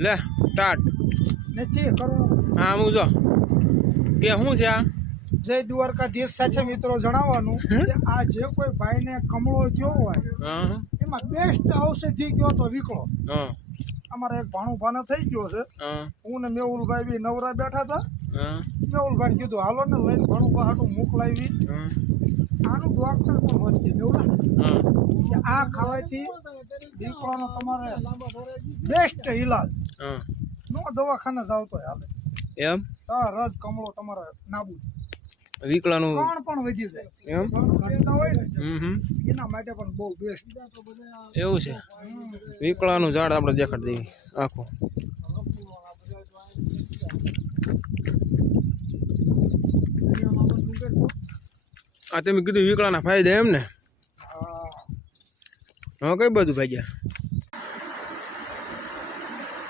લે સ્ટાર્ટ નથી કરવું હા હું જો. કે શું છે આ? જય દ્વારકાધીશ સાથે મિત્રો જણાવવાનું કે આ જે કોઈ ભાઈને કમળો થયો હોય એમાં બેસ્ટ ઔષધિ કયો તો વિકળો. અમારે એક ભાણું ભાને થઈ ગયો છે. હું. ને મેહુલભાઈ બી નવરા બેઠા હતા. મેહુલભાઈ કીધું હાલો ને લઈને ભાણું બહાટું મોકલાવી લાવી. આનું ડોક્ટર પણ વધતી મેવડા કે આ ખાવાથી દીકરાનો તમારે બેસ્ટ ઈલાજ. હા. નો દવાખાને જાવ તો હાલે. એમ? તરત કમળો તમારે નાબૂદ. વીકળાનું? કણ પણ વધી જાય. એમ? હોય ને એના માટે પણ બહુ બેસ્ટ એવું છે? વીકળાનું ઝાડ આપણે દેખાડ દઈએ. આખું. આ તમે કીધું વીકળાના ફાયદા એમ ને હા કઈ બધું ભાગ્યા